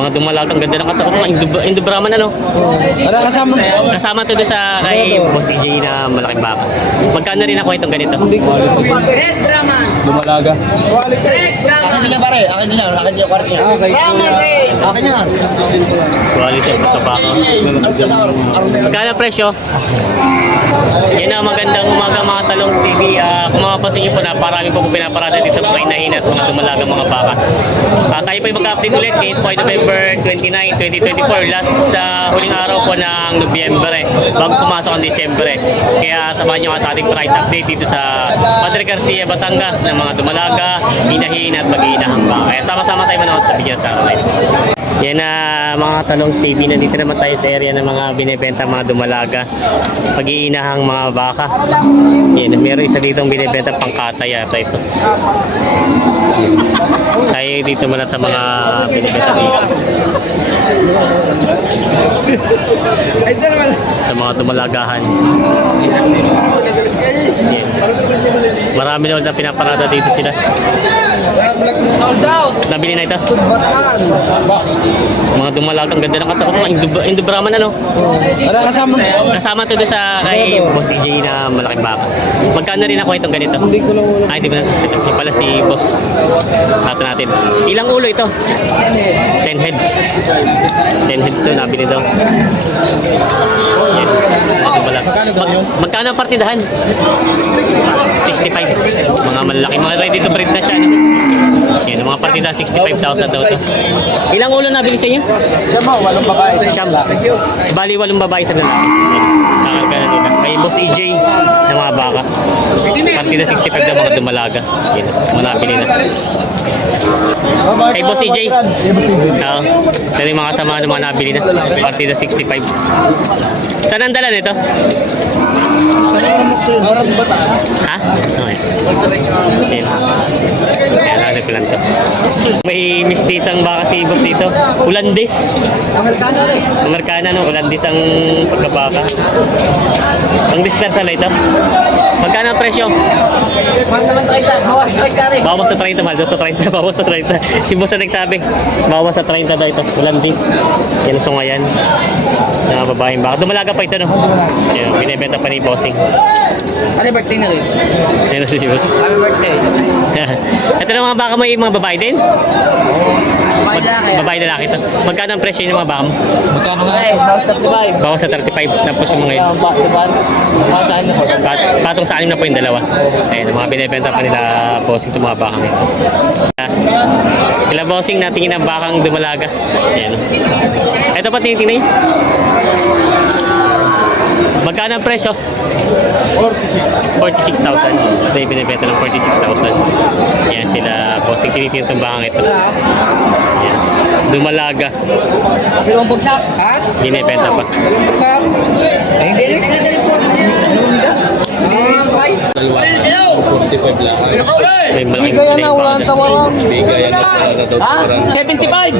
Mga dumalagang ganda ng katawan. Mga Indo Brahman ano? Kasama. Kasama to doon sa kay Boss CJ na malaking baka. Magkano rin ako itong ganito? Red Brahman. Dumalaga. Red Brahman. Akin nila pare, akin nila, akin nila kwarto niya. Brahman Red. Akin niya. Quality of pagkabaka. Magkano ang presyo? Yan ang magandang umaga mga Talong TV. Kung mapapansin niyo po na parami po pinaparada dito mga inahin at mga dumalagang mga baka. Tayo po yung mag-update ulit ngayon po ay November 29, 2024. Last huling araw po ng Nobyembre bago pumasok ang Disyembre. Kaya samahan niyo sa ating price update dito sa Padre Garcia, Batangas ng mga dumalaga, inahin at mag-iinahang baka. Kaya sama-sama tayo manood sa video sa online. Yan na mga Talong TV, nandito naman tayo sa area ng mga binibenta mga dumalaga, pag-iinahang mga baka. Yan, meron isa dito binibenta pangkata yata ito. Tayo dito muna sa mga binibenta dito. Sa mga dumalagahan. Yan. Marami na ulit na pinaparada dito sila. Sold out. Nabili na ito. Bataan. Mga dumalagang ganda ng katawan. Mga Indo Brahman ano? Kasama. Kasama to doon sa kay Boss CJ na malaking baka. Magkano rin ako itong ganito? Hindi ko lang ulo. Ay, di ba? Yung pala si Boss. Tato natin. Ilang ulo ito? 10 heads. 10 heads to, nabili daw. Yan. Magkano ang partidahan? 65. Mga malaki. Mga ready to breed na siya. No? Yan, mga partida 65,000 daw to. Ilang ulo nabili sa inyo? Siya mo, walong babae. Siyam. Bali, 8 babae sa lalaki. Kakarga na nila. May Boss EJ na mga baka. Partida 65 na mga dumalaga. Yan, mga nabili na. Kay Boss EJ. Oo. Ito yung mga kasama ng mga nabili na. Partida 65. Saan ang dala nito? Ha? Okay. Yan. Kaya natin ko lang to. May mistisang baka si Boss dito. Ulandis. Amerikano rin. Amerikana no, Ulandis ang pagkabaka. Ang dispersal na ito. Magkano ang presyo? Mahal naman 30, bawas 30 rin. Bawas sa 30, mahal. Bawas sa 30, bawas sa 30. Si Boss na nagsabi, bawas sa 30 daw ito. Ulandis. Yan ang sungayan. Mga babaeng baka. Dumalaga pa ito no. Yan, binibenta pa ni Bossing. Happy birthday na rin. Yan si Boss. Happy birthday. Ito na mga baka mo yung mga babae din? Babae na kaya. Babae lalaki ito. Magkano ang presyo ng mga baka mo? Magkano nga? Ay, bawas 35. Bawas sa 35. Tapos yung mga yun. Diba? Patayin na ko. Patong sa 6 na po yung dalawa. Ayun, mga binibenta pa nila Bossing itong mga bakang yun. Sila Bossing, natingin ang bakang dumalaga. Ayan. Ito pa tinitingnan yun. Magkano ang presyo? 46,000. Ito yung binibenta ng 46,000. Ayan sila Bossing, tinitingnan itong bakang ito. Ayan. Dumalaga. Dalawang bagsak. Ha? Binibenta pa. Dalawang bagsak. Ay, hindi. Hello! 45 lang. May malaking Bigay delay na, pa wala ang dyan. tawaran. Bigay ang nasa daw Ha? parang 75!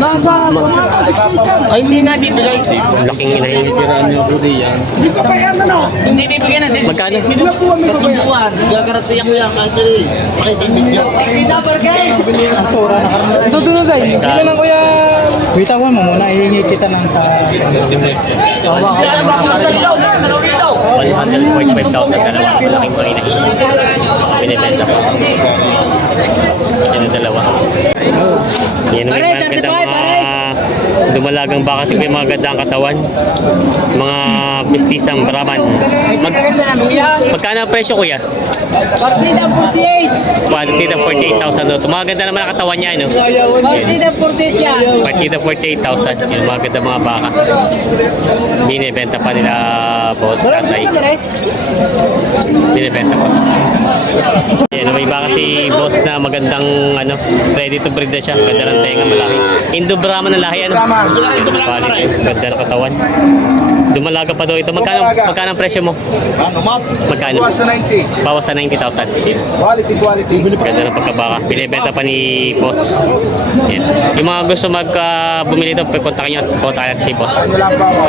Nasa 60 Ay, hindi na bibigay. Laking inahin. kiraan niyo po diyan. Di pa bayan na no? Hindi bibigyan na sis. Magkano? Ilan po kami babayan? Tutubuan. Gagaratiyan ko yan kahit rin. Pakita yung video. Kita bargay! Ito doon na dahil. Ilan lang kuya? Wita mo muna, hihingi kita ng sa... Kaya ba kung dalaw? Dalawang dalaw. 145,000 dalawa. Malaking mga inahin. Binibenta pa. Yan ang dalawa. Yan ang mga gandang mga dumalagang baka kasi may mga gandang katawan. Mga pistisang Brahman. Magkano ang presyo kuya? Partida 48! Partida 48,000 daw. Mga ganda naman ang katawan niya. No? Partida 48 yan! Partida 48,000. Yan mga ganda mga baka. Binibenta pa nila both tatay. Binibenta pa. Yan, may baka si boss na magandang ano, ready to breed na siya. Ganda ng tenga malaki. Indo Brahman na lahi ano. Quality. Ganda ng katawan. Dumalaga pa daw ito. Magkano ang presyo mo? Ano, Mat? Magkano? Bawas sa 90. Bawas sa 90,000. Yan. Quality. Ganda ng pagkabaka. Binibenta pa ni boss. Yan. Yung mga gusto bumili ito, kontakin nyo at kontakin si boss. Ano lang pa ako?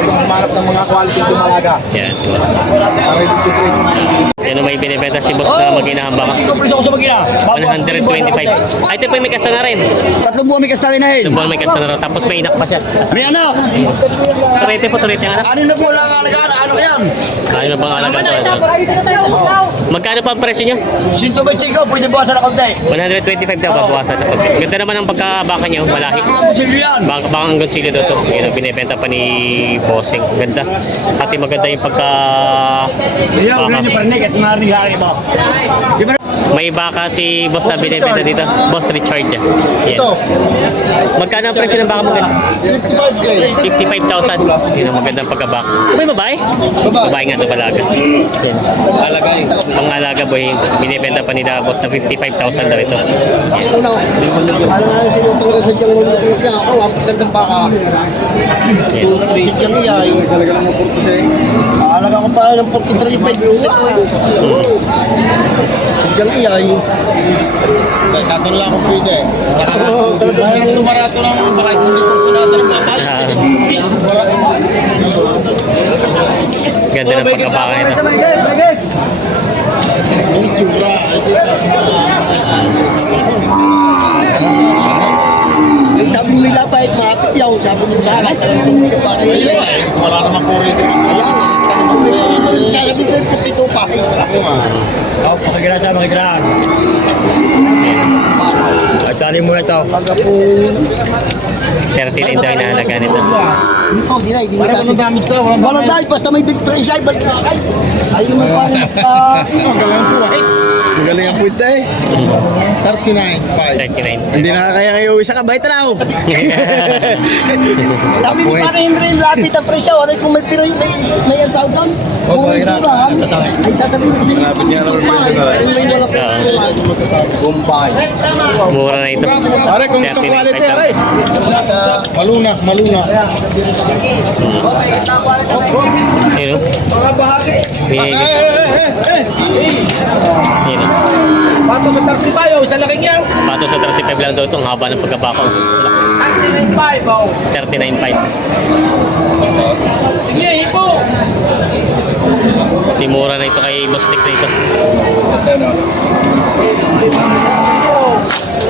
Gusto mong manap ng mga quality dumalaga. Yan si boss. Ready to breed. Yan ang may binibenta si boss na mag-inahang baka. Ito, preso ko sa magina. 125. Ay, ito pa yung may kasta na rin. Tatlong buwan may kastawi na Kastanahin. Ito po may kastanaro. Tapos may inak pa siya. May ano? Turete po, turete nga anak. Ano na po lang alagaan? Ano yan? Ano na bang alaga ito? Magkano pa ang presyo nyo? 125, pwede buwasan na konti. 125 daw babawasan. Ganda naman ang pagkabaka niya, malahi. Nakamusilyo yan. Baka ang gonsilyo daw to. Yun ang binibenta pa ni Bossing. Ganda. Pati maganda yung pagka... baka. At marinig lagi mo. May baka si Boss na binibenta dito. Boss Richard. Yan. Ito. Magkano ang presyo ng baka mo? 55K. 55,000. Yun ang magandang pagkabaka. May babae? Babae. Babae nga ito palaga. Yan. Alaga eh. Pangalaga boy, binibenta pa nila Boss na 55,000 daw ito. Yan. Ito na. Alam nga sila talaga sa diyang lulupin kaya ako. Gandang baka. Yan. Si diyang iyay. Alaga ko pa ng 43.5. Ito eh. Si diyang iyay. Katon lang ako pwede. Talaga siya lumarato ng baka hindi ko sinata ng babay. Ganda ng pagkabaka nito. Sabi mo nila pa, mapit yaw. Sabi mo sa akin, talagang hindi ka pa kayo. Wala naman po rin. Ayan, sabi ko, putito pa. Ako nga. Pakigiraan tayo, pakigiraan. At tali mo ito. Talaga po. 39 daw inahalaga nito. Oh, di na, hindi na. Wala dahil, basta may differential, balik sa akin. Ayun naman pa rin. Galang po, eh. Magaling ang punta eh. 39. Hindi na kaya kayo uwi sa kabay tanaw. Sabi ni Pare Henry, lapit ang presyo. Ano kung may piray, may ang tawag doon? Kung may tulang, ay sasabihin ko sa inyo, kung may tumpay, pero may wala pa tumpay. Mura na ito. Pare, kung gusto 39 quality, lang. pare. Maluna. Yun o. Mga bahagi. Binibig. Yun o. Pato sa 35, sa laking yan. Pato sa 35 lang daw ito. Ang haba ng pagkabaka. 39.5, oh. 39.5. Tingnan, hipo. Mura na ito kay Boss Nick na ito.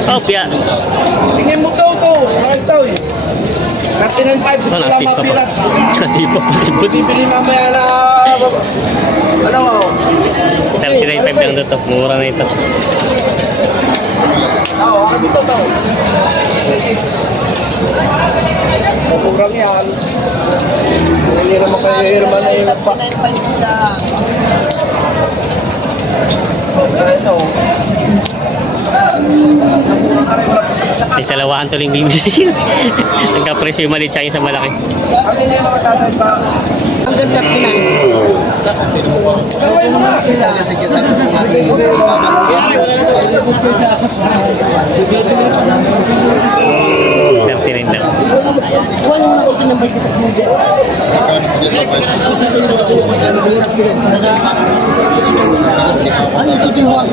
Oh, piya. Tingnan mo to. Ito, 39.5, gusto lang Nasipa pa. mapilat. Nasipa pa si Boss. Bibili mamaya na... Ano, oh. 39.5 lang daw ito. Mura na ito. Oo, ako dito to. Kurang yan. Hindi naman kayo naman na yung nagpa. Ano? May salawahan tuloy bibili. Nagka-presyo yung maliit sa sa malaki. Ang ina yung mga tatay pa. Ang ganda pinay. Gawin mo nga. Talaga sa dyan sabi ko nga, $39 lang. wala mo nakita ng may kita sa dyan. Ano ito di huwag?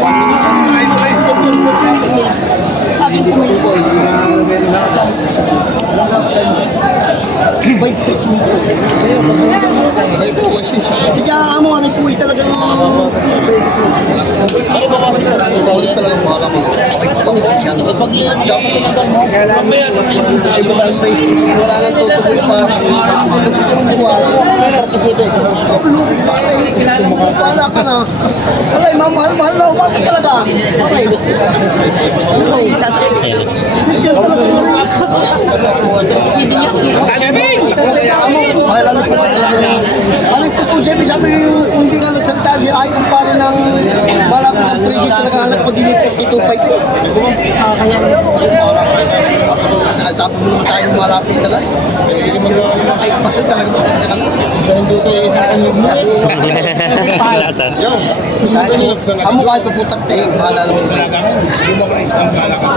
Kasi pumipo. Wait, it's me. Ito, sadya amo, ano po talagang... Ano ba kasi? Ikaw rin talagang bahala mo. Yan, pag-lilang siya. Ay, madahil may wala nang tutuloy pa. Nagtutulong buwan. Participate sa mga. Lubig pa rin. Bahala ka na. Alay, mahal na. Bakit talaga? Okay. Okay. Sadya talaga mo rin. Isipin niya. Mahal ano po ba talaga? Alay po po sabi hindi nga nagsalita. Ay po pa rin ng malapit ang presyo talaga. Hanap ko din ito. Ito pa ito. Kaya sabi mo naman sa akin malapit na lang. Ay, bakit talaga masakit ka? Sa hindi ko sa akin yung amo kahit paputak tayo, bahala lang mo.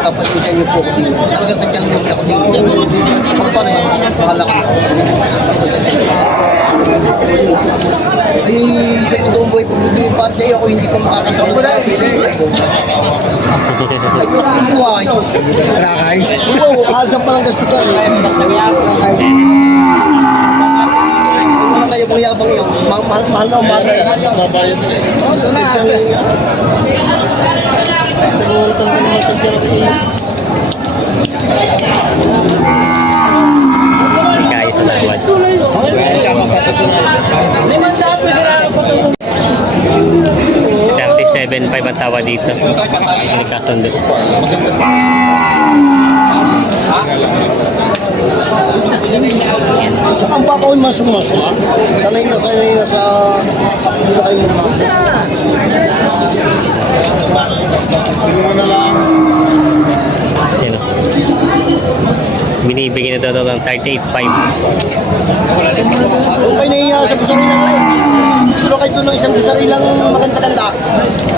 Tapos isa niyo po ako din. Talaga sa kyan mo ako din. Pag paano, bahala ka. Ay, sa totoong buhay, pag nag-iipan sa'yo ako, hindi pa makakatulog. Ay, totoong buhay. Rakay. Oo, asam pa lang gasto sa iyo. Wala kayo pang yabang iyo. Mahal na umaga. Mabayad na eh. Dalawang talaga naman sa dyan ako iyo. 7.5 ang tawa dito. Nagkasundo. Tsaka ang baka ko'y masuma. Sanay na sa... Hindi na kayo magmahal. Tingnan na lang. Yan o. Binibigyan na daw ng 38.5. Kung kayo nahiya sa busari lang lang. Pero kayo doon ng isang busari lang maganda-ganda.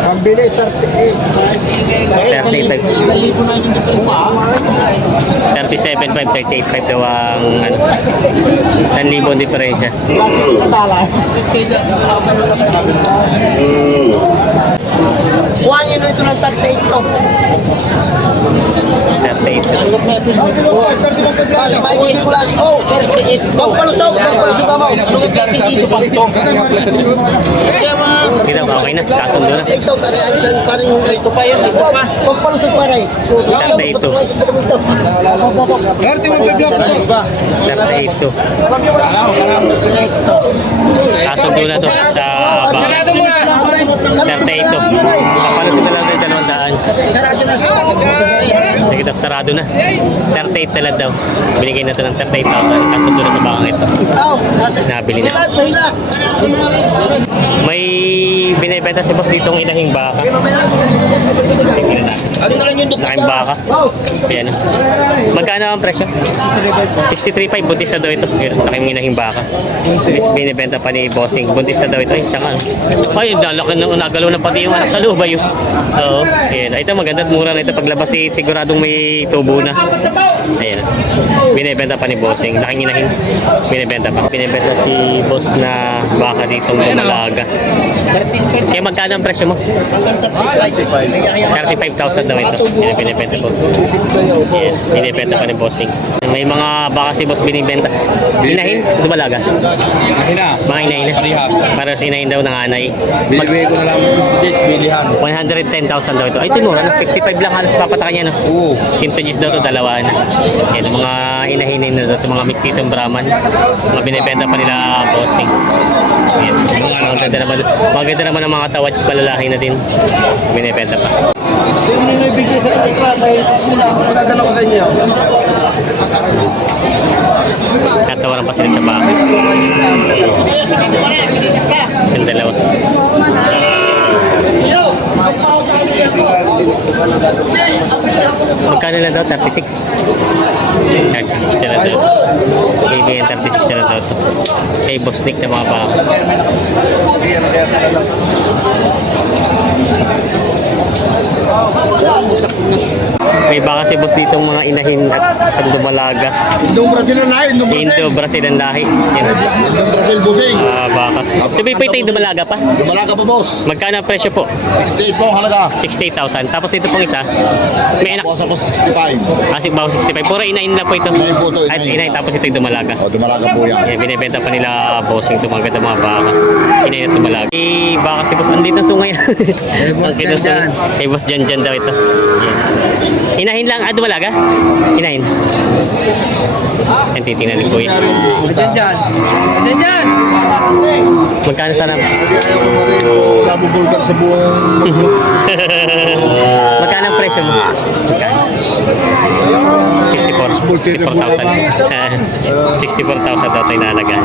Ang bili, 38. 35. 1,000 na yung difference. 37.5, 38.5 daw ang ano, 1,000 ang diferensya. Kuha niyo na ito ng 38 to. 38. Hindi ko lang. Oh, magpalusog mo. Kita ba, okay na? Kasundo na. Ito, paring ito pa yun. Magpalusog pa rin. 38. 38. Kasundo na to sa baka. 38. Kapalusog na lang tayo 200. Nakita ko sarado na. 38 na lang daw. Binigay na to ng 38,000. Kasundo na sa bakang ito. Nabili na. May binibenta si boss ditong inahing baka. Tingnan natin. Ano na lang yung Laking baka. Ayan. Magkano ang presyo? 63.5. Buntis na daw ito. Laking inahing baka. Binibenta pa ni Bossing. Buntis na daw ito. Ay, saka. Ay, nalaki na nagalaw na pati yung anak sa loob. Ayun. Oo. Ayan. Ito maganda at mura na ito. Paglabas siguradong may tubo na. Ayan. Binibenta pa ni Bossing. Laking inahin. Binibenta pa. Binibenta si boss na baka ditong Dumalaga. Kaya magkano ang presyo mo? 35,000 daw ito. Yan ang binibenta po. Yes, binibenta pa ni Bossing. May mga baka si boss binibenta. Inahin? Dumalaga? Mahina. Mga inahin na? Parehas. Para sa inahin daw ng anay. Binibigay ko na lang Yes, bilihan. 110,000 daw ito. Ay, timura na. 55 lang halos papatakan niya, no? Oo. Sintoges daw ito, dalawa na. Yan, mga inahinin na ito, mga mistisong Brahman. Mga binibenta pa nila Bossing. Yan, maganda naman ang mga tawad, palalaki na din. Binibenta pa. Yung nino ibigay sa kontrata, magdadala ko sa inyo. Natawaran pa sila sa bahay. Yung dalawa. Magkano lang daw? 36. 36 na lang daw. Bibigyan 36 na lang daw ito. Kay Boss Nick na mga baka. May baka si boss ditong mga inahin at isang Dumalaga. Indo-Brazil na lahi. Indo-Brazil ang lahi. Yan. Indo-Brazil busing. Baka. Sabi po ito yung Dumalaga pa? Dumalaga pa, boss. Magkano ang presyo po? 68 po ang halaga. 68,000. Tapos ito pong isa, may anak. Boss ako 65. Asik bago 65. Puro inahin na po ito. Inahin po ito, At inahin. inahin tapos ito yung Dumalaga. O, Dumalaga po yan. Yan, binibenta pa nila Bossing itong mga ganda mga baka. Inahin at Dumalaga. Eh, baka si boss, andito sungay. Boss Jan. Kay boss Jan daw ito. Yan. Inahin lang, Dumalaga? Inahin. Yan, titingnan ni Kuya. Dyan. Magkano sana? Nabubulgar sa buong... Magkano ang presyo mo? Magkano? 64,000. 64,000 daw tayo nalagaan.